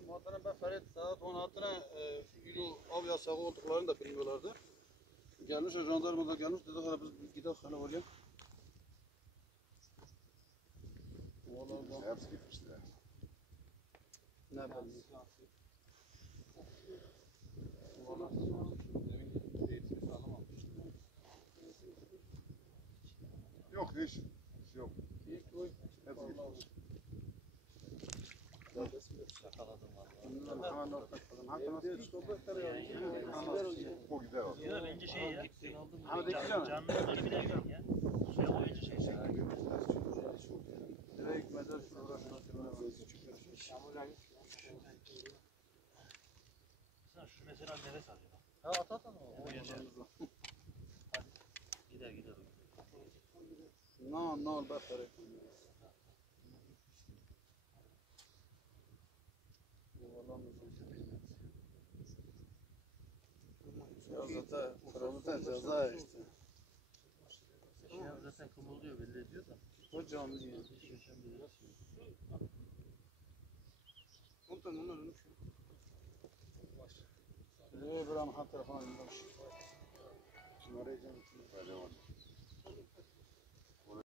Muhtemelen ben Ferit saat 16'na yürü av yasağı olduklarını da bilmiyorlardı. Gelmiş o jandarma da gelmiş dedi hala biz gidelim hala oraya. Vallahi Hepsi gitmişler. ne bileyim. Yok hiç. Yok. Hepsi gitmiş. O gider o. Yok bence şey ya. Hadi gideceğim. Canlı onları bile gidelim ya. Suya koyunca şey. Direkt mezar şu uğraşına Sen şu mesela nefes alıyor. Ha at. O yaşar. Gider gider. Ne ol be Ferit. Zaten ceza işte. Şey zaten kımıldıyor belli ediyor da. O canlı ya. İbrahim ha telefonu almış. Arayacağım.